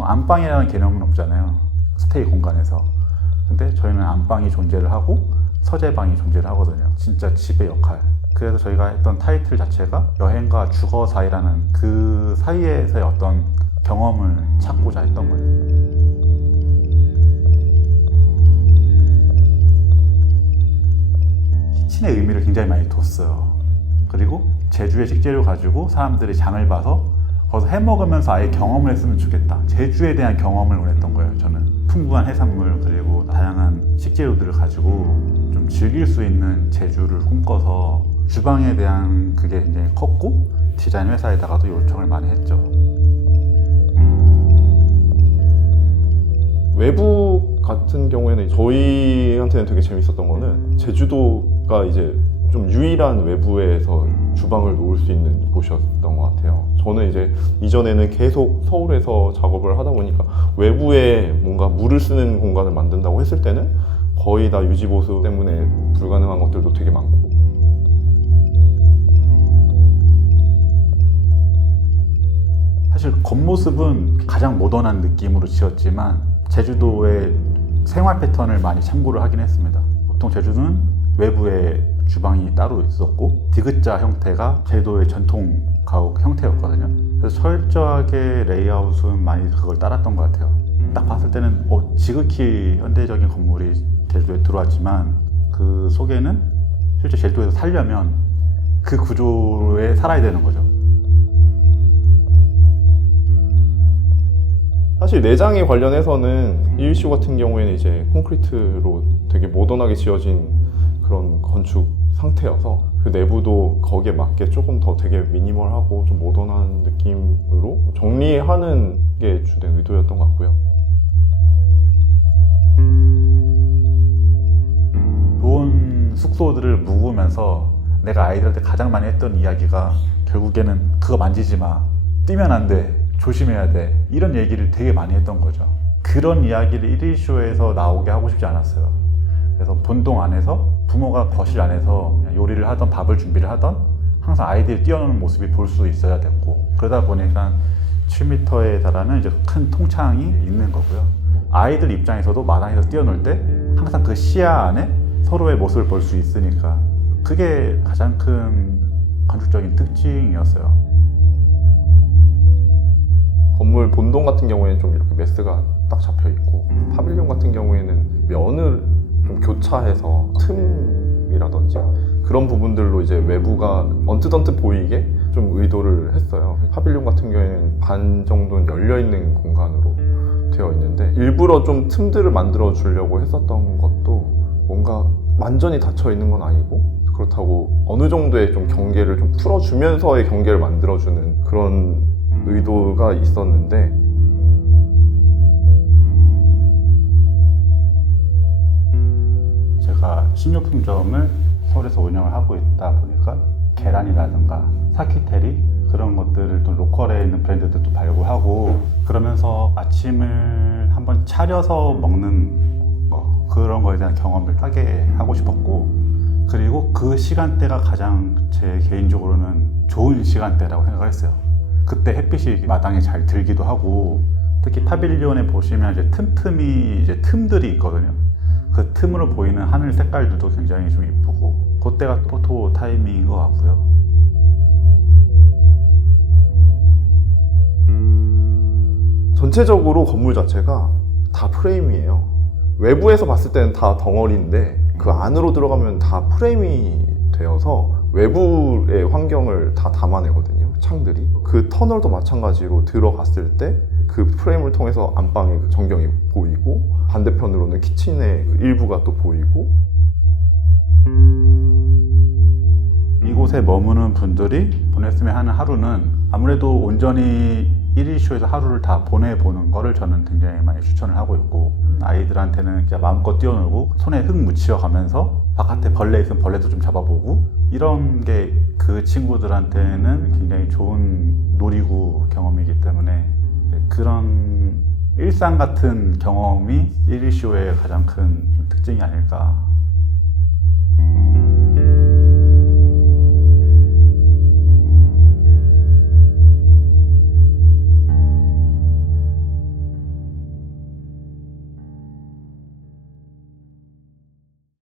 보통 안방이라는 개념은 없잖아요, 스테이 공간에서. 근데 저희는 안방이 존재를 하고 서재방이 존재를 하거든요. 진짜 집의 역할. 그래서 저희가 했던 타이틀 자체가 여행과 주거 사이라는 그 사이에서의 어떤 경험을 찾고자 했던 거예요. 키친의 의미를 굉장히 많이 뒀어요. 그리고 제주의 식재료 가지고 사람들이 장을 봐서 거기서 해먹으면서 아예 경험을 했으면 좋겠다. 제주에 대한 경험을 원했던 거예요. 저는 풍부한 해산물 그리고 다양한 식재료들을 가지고 좀 즐길 수 있는 제주를 꿈꿔서 주방에 대한 그게 굉장히 컸고, 디자인 회사에다가도 요청을 많이 했죠. 외부 같은 경우에는 저희한테는 되게 재밌었던 거는 제주도가 이제 좀 유일한 외부에서 주방을 놓을 수 있는 곳이었던 것 같아요. 저는 이제 이전에는 계속 서울에서 작업을 하다 보니까 외부에 뭔가 물을 쓰는 공간을 만든다고 했을 때는 거의 다 유지보수 때문에 불가능한 것들도 되게 많고. 사실 겉모습은 가장 모던한 느낌으로 지었지만 제주도의 생활 패턴을 많이 참고를 하긴 했습니다. 보통 제주도는 외부에 주방이 따로 있었고 디귿자 형태가 제주도의 전통 가옥 형태였거든요. 그래서 철저하게 레이아웃은 많이 그걸 따랐던 것 같아요. 딱 봤을 때는 지극히 현대적인 건물이 제주도에 들어왔지만 그 속에는 실제 제주도에서 살려면 그 구조에 살아야 되는 거죠. 사실 내장에 관련해서는 일쇼 같은 경우에는 이제 콘크리트로 되게 모던하게 지어진 그런 건축 상태여서 그 내부도 거기에 맞게 조금 더 되게 미니멀하고 좀 모던한 느낌으로 정리하는 게 주된 의도였던 것 같고요. 좋은 숙소들을 묵으면서 내가 아이들한테 가장 많이 했던 이야기가 결국에는 그거 만지지 마, 뛰면 안 돼, 조심해야 돼, 이런 얘기를 되게 많이 했던 거죠. 그런 이야기를 1일쇼에서 나오게 하고 싶지 않았어요. 그래서 본동 안에서 부모가 거실 안에서 요리를 하던 밥을 준비를 하던 항상 아이들이 뛰어노는 모습이 볼 수 있어야 됐고, 그러다 보니까 7m에 달하는 이제 큰 통창이 있는 거고요. 아이들 입장에서도 마당에서 뛰어놀 때 항상 그 시야 안에 서로의 모습을 볼 수 있으니까 그게 가장 큰 건축적인 특징이었어요. 건물 본동 같은 경우에는 좀 이렇게 메스가 딱 잡혀 있고, 파빌리온 같은 경우에는 면을 좀 교차해서 틈이라든지 그런 부분들로 이제 외부가 언뜻언뜻 보이게 좀 의도를 했어요. 파빌리온 같은 경우에는 반 정도는 열려있는 공간으로 되어 있는데 일부러 좀 틈들을 만들어 주려고 했었던 것도 뭔가 완전히 닫혀 있는 건 아니고, 그렇다고 어느 정도의 좀 경계를 좀 풀어주면서의 경계를 만들어주는 그런 의도가 있었는데, 제가 식료품점을 서울에서 운영을 하고 있다 보니까 계란이라든가 사키테리 그런 것들을 또 로컬에 있는 브랜드들도 발굴하고, 그러면서 아침을 한번 차려서 먹는 거, 그런 거에 대한 경험을 하게 하고 싶었고, 그리고 그 시간대가 가장 제 개인적으로는 좋은 시간대라고 생각했어요. 그때 햇빛이 마당에 잘 들기도 하고, 특히 파빌리온에 보시면 이제 틈틈이 이제 틈들이 있거든요. 그 틈으로 보이는 하늘 색깔들도 굉장히 좀 이쁘고, 그때가 포토 타이밍인 것 같고요. 전체적으로 건물 자체가 다 프레임이에요. 외부에서 봤을 때는 다 덩어리인데 그 안으로 들어가면 다 프레임이 되어서 외부의 환경을 다 담아내거든요, 창들이. 그 터널도 마찬가지로 들어갔을 때 그 프레임을 통해서 안방의 전경이 보이고, 반대편으로는 키친의 일부가 또 보이고. 이곳에 머무는 분들이 보냈으면 하는 하루는 아무래도 온전히 1일쇼에서 하루를 다 보내보는 거를 저는 굉장히 많이 추천을 하고 있고, 아이들한테는 그냥 마음껏 뛰어놀고 손에 흙 묻히어 가면서 바깥에 벌레 있으면 벌레도 좀 잡아보고, 이런 게 그 친구들한테는 굉장히 좋은 놀이구 경험이기 때문에 그런 일상 같은 경험이 1일쇼의 가장 큰 특징이 아닐까